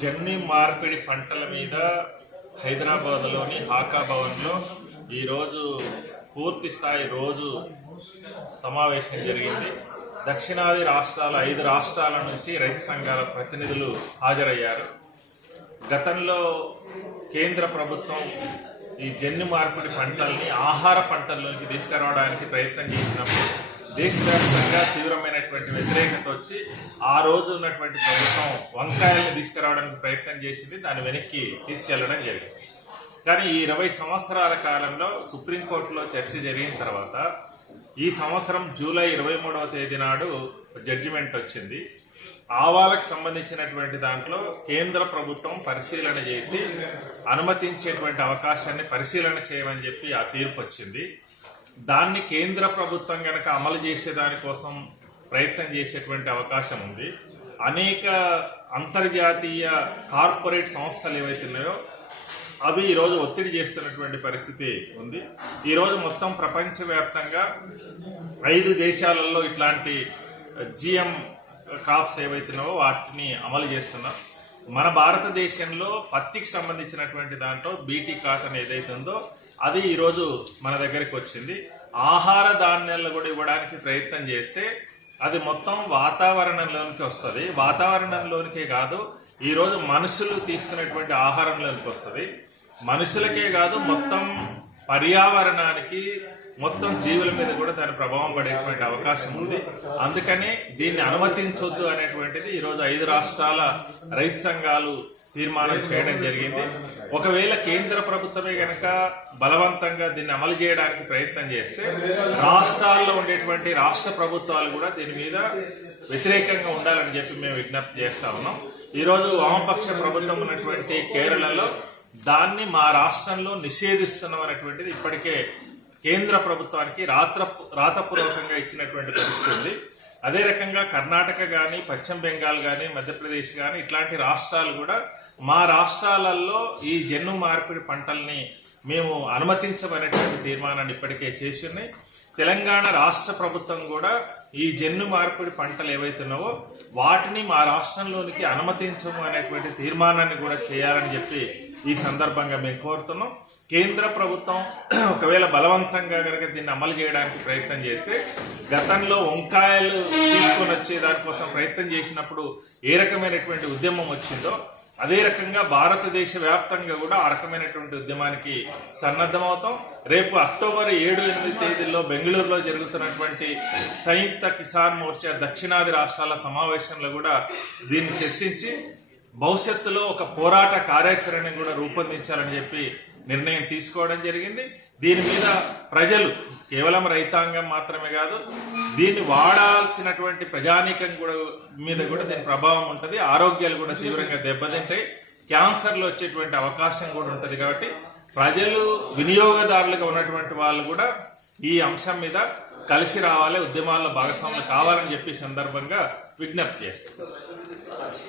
Journey మార్పిడి పంటల మీద హైదరాబాద్లోని హాకా భవన్లో ఈరోజు పూర్తి స్థాయి రోజు సమావేశం జరిగింది. దక్షిణాది రాష్ట్రాల ఐదు రాష్ట్రాల నుంచి రైతు సంఘాల ప్రతినిధులు హాజరయ్యారు. గతంలో కేంద్ర ప్రభుత్వం ఈ జన్యు మార్పిడి పంటల్ని ఆహార పంటల్లోకి తీసుకురావడానికి ప్రయత్నం చేసినప్పుడు దేశవ్యాప్తంగా తీవ్రమైనటువంటి వ్యతిరేకత వచ్చి ఆ రోజు ఉన్నటువంటి ప్రభుత్వం వంకాయల్ని తీసుకురావడానికి ప్రయత్నం చేసింది దాన్ని వెనక్కి తీసుకెళ్ళడం జరిగింది. కానీ ఈ ఇరవై సంవత్సరాల కాలంలో సుప్రీంకోర్టులో చర్చ జరిగిన తర్వాత ఈ సంవత్సరం జూలై ఇరవై మూడవ తేదీ నాడు జడ్జిమెంట్ వచ్చింది. ఆవాలకు సంబంధించినటువంటి దాంట్లో కేంద్ర ప్రభుత్వం పరిశీలన చేసి అనుమతించేటువంటి అవకాశాన్ని పరిశీలన చేయమని చెప్పి ఆ తీర్పు వచ్చింది. దాన్ని కేంద్ర ప్రభుత్వం కనుక అమలు చేసే దానికోసం ప్రయత్నం చేసేటువంటి అవకాశం ఉంది. అనేక అంతర్జాతీయ కార్పొరేట్ సంస్థలు ఏవైతే ఉన్నాయో అవి ఈరోజు ఒత్తిడి చేస్తున్నటువంటి పరిస్థితి ఉంది. ఈరోజు మొత్తం ప్రపంచవ్యాప్తంగా ఐదు దేశాలలో ఇట్లాంటి జిఎం క్రాప్స్ ఏవైతున్నావో వాటిని అమలు చేస్తున్నాం. మన భారతదేశంలో పత్తికి సంబంధించినటువంటి దాంట్లో బీటీ కాటన్ ఏదైతే ఉందో అది ఈరోజు మన దగ్గరికి వచ్చింది. ఆహార ధాన్యాలు కూడా ఇవ్వడానికి ప్రయత్నం చేస్తే అది మొత్తం వాతావరణంలోనికి వస్తుంది. వాతావరణంలోనికే కాదు ఈరోజు మనుషులు తీసుకునేటువంటి ఆహారంలోనికి వస్తుంది. మనుషులకే కాదు మొత్తం పర్యావరణానికి మొత్తం జీవుల మీద కూడా దాని ప్రభావం పడేటువంటి అవకాశం ఉంది. అందుకని దీన్ని అనుమతించొద్దు అనేటువంటిది ఈరోజు ఐదు రాష్ట్రాల రైతు సంఘాలు తీర్మానం చేయడం జరిగింది. ఒకవేళ కేంద్ర ప్రభుత్వమే గనక బలవంతంగా దీన్ని అమలు చేయడానికి ప్రయత్నం చేస్తే రాష్ట్రాల్లో ఉండేటువంటి రాష్ట్ర ప్రభుత్వాలు కూడా దీని మీద వ్యతిరేకంగా ఉండాలని చెప్పి మేము విజ్ఞప్తి చేస్తా ఉన్నాం. ఈరోజు వామపక్ష ప్రభుత్వం ఉన్నటువంటి కేరళలో దాన్ని మా రాష్ట్రంలో నిషేధిస్తున్నాం అనేటువంటిది ఇప్పటికే కేంద్ర ప్రభుత్వానికి రాత్ర రాతపూర్వకంగా ఇచ్చినటువంటి పరిస్థితి అదే రకంగా కర్ణాటక కానీ పశ్చిమ బెంగాల్ కానీ మధ్యప్రదేశ్ కానీ ఇట్లాంటి రాష్ట్రాలు కూడా మా రాష్ట్రాలలో ఈ జన్ను మార్పిడి పంటల్ని మేము అనుమతించమనేటువంటి తీర్మానాన్ని ఇప్పటికే చేసి ఉన్నాయి తెలంగాణ రాష్ట్ర ప్రభుత్వం కూడా ఈ జన్ను మార్పిడి పంటలు ఏవైతున్నావో వాటిని మా రాష్ట్రంలోనికి అనుమతించము అనేటువంటి తీర్మానాన్ని కూడా చేయాలని చెప్పి ఈ సందర్భంగా మేము కోరుతున్నాం. కేంద్ర ప్రభుత్వం ఒకవేళ బలవంతంగా కనుక దీన్ని అమలు చేయడానికి ప్రయత్నం చేస్తే గతంలో వంకాయలు తీసుకొని వచ్చే దానికోసం ప్రయత్నం చేసినప్పుడు ఏ రకమైనటువంటి ఉద్యమం వచ్చిందో అదే రకంగా భారతదేశ వ్యాప్తంగా కూడా ఆ రకమైనటువంటి ఉద్యమానికి సన్నద్ధమవుతాం. రేపు అక్టోబర్ ఏడు ఎనిమిది తేదీల్లో బెంగళూరులో జరుగుతున్నటువంటి సంయుక్త కిసాన్ మోర్చా దక్షిణాది రాష్ట్రాల సమావేశంలో కూడా దీన్ని చర్చించి భవిష్యత్తులో ఒక పోరాట కార్యాచరణను కూడా రూపొందించాలని చెప్పి నిర్ణయం తీసుకోవడం జరిగింది. దీని మీద ప్రజలు కేవలం రైతాంగం మాత్రమే కాదు దీన్ని వాడాల్సినటువంటి ప్రజానీకం కూడా మీద కూడా దీని ప్రభావం ఉంటుంది. ఆరోగ్యాలు కూడా తీవ్రంగా దెబ్బతింటాయి. క్యాన్సర్లు వచ్చేటువంటి అవకాశం కూడా ఉంటుంది కాబట్టి ప్రజలు వినియోగదారులుగా ఉన్నటువంటి వాళ్ళు కూడా ఈ అంశం మీద కలిసి రావాలి ఉద్యమాల్లో భాగస్వాములు కావాలని చెప్పి సందర్భంగా విజ్ఞప్తి చేస్తారు